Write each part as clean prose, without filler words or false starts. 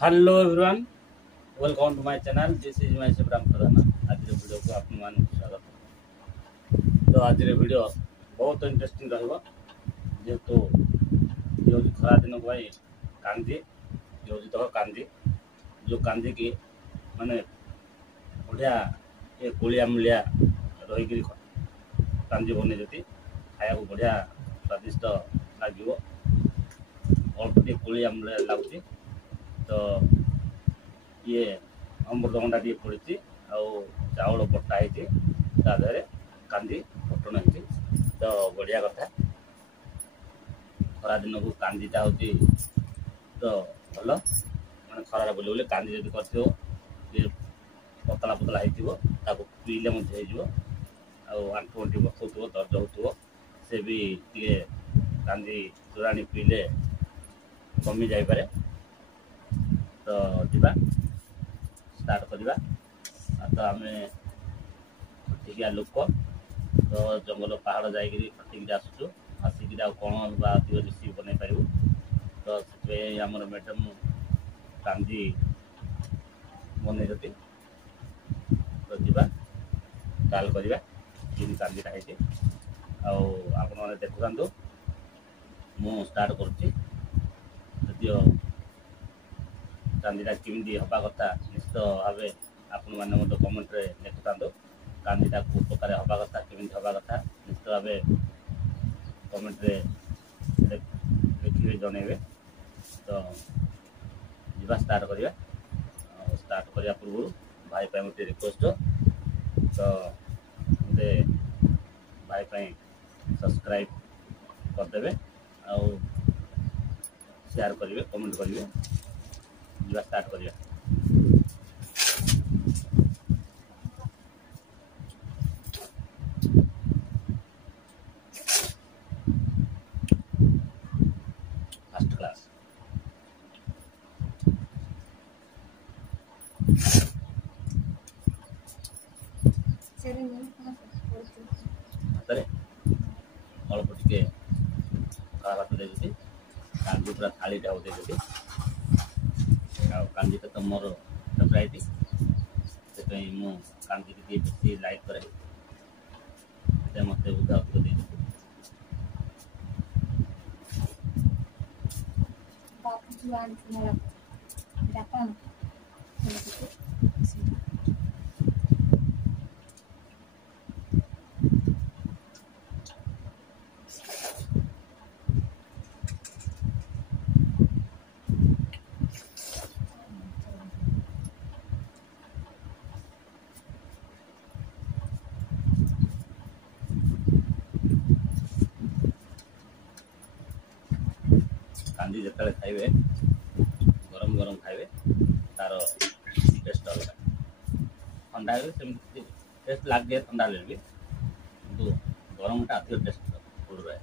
Hello everyone, welcome to my channel. This is my Shivram Pradhan. आज video को आप स्वागत। तो आज वीडियो बहुत इंटरेस्टिंग रहा जेहेतु ये खरा दिन को कांदी ये तो कांदी जो कांदी की माने बढ़िया ये कोलिया मूलिया रही कांदी बने जति खाया बढ़िया स्वादिष्ट लगे। अल्प टे कोलिया मूलिया लगुच तो ये अमृतभंडा टे पड़ी चाउल बटा होते कांदी फुटण होती तो बढ़िया कथा। खरा दिन को कांदीटा हूँ तो भल मैं खरार बुले बुले कांदी जब कर पतला पतला हो पीले आंठु अंठी बसुव दर्ज हो से भी टे कांदी तोराणी पीले कमी जापे। तो जीवा स्टार्ट करवा। तो आम खटिकिया लोक तो जंगल पहाड़ जाकि खटिक आसुचु आसिक कौन रेसिपी बन पारू। तो से आम मैडम कांदी बन तो जीवा ट्रायल करवा कांदीटा है देखा मु स्टार्ट करुच्ची कांदीटा केमी हवा कथा निश्चित भाव आपण मैंने कमेंट रे लिखता कांदीटा कौ प्रकार हवा कथा केमी हवा कथा निश्चित भाव कमेंट रे लिखे जनइबे। तो जीवा स्टार्ट करवा। स्टार्ट करने पूर्व भाई पे गोटे रिक्वेस्ट तो मते भाई सब्सक्राइब करदे और शेयर करेंगे कमेंट करेंगे। जीवा स्टार्ट करिया। फर्स्ट क्लास अल्प टे खा भात दे कांदी पूरा थालीटा होते कांदीटा तो मोर फेवराइट से मु कांदी की बेसी लाइक करे मत बुधा दे कांदी जिते खाइबे गरम गरम खाइबे तार टेस्ट अलग। ठंडा टेस्ट लगे ठंडा भी कि गरमटा अधिक टेस्ट फुल रहे।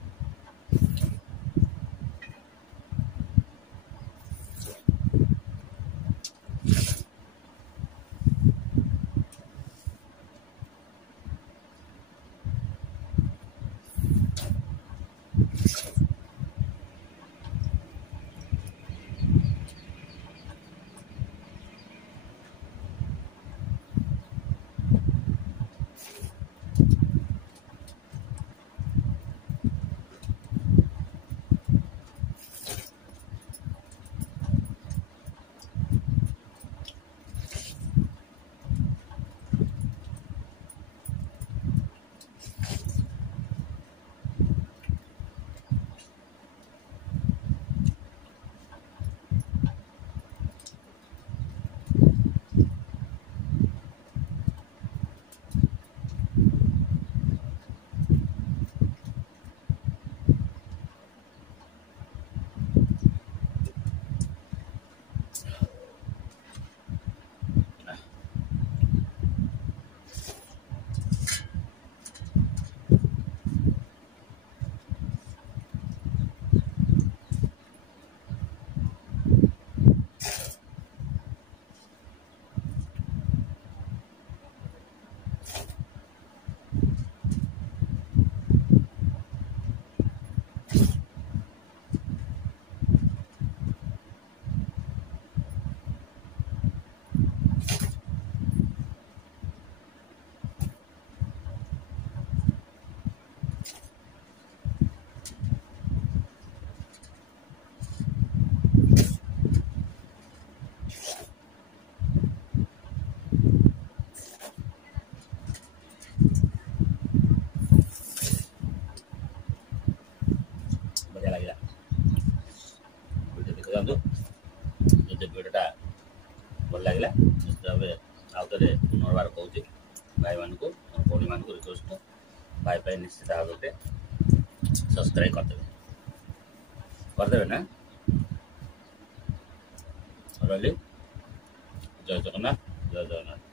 भल लगे निश्चित भाव आउ थे पुनर्बार कहूँ भाई मान को भौणी मान को रिक्वेस्ट भाई भाई निश्चित भाव सब्सक्राइब करदे ना रही जय जगन्नाथ जय जगन्नाथ।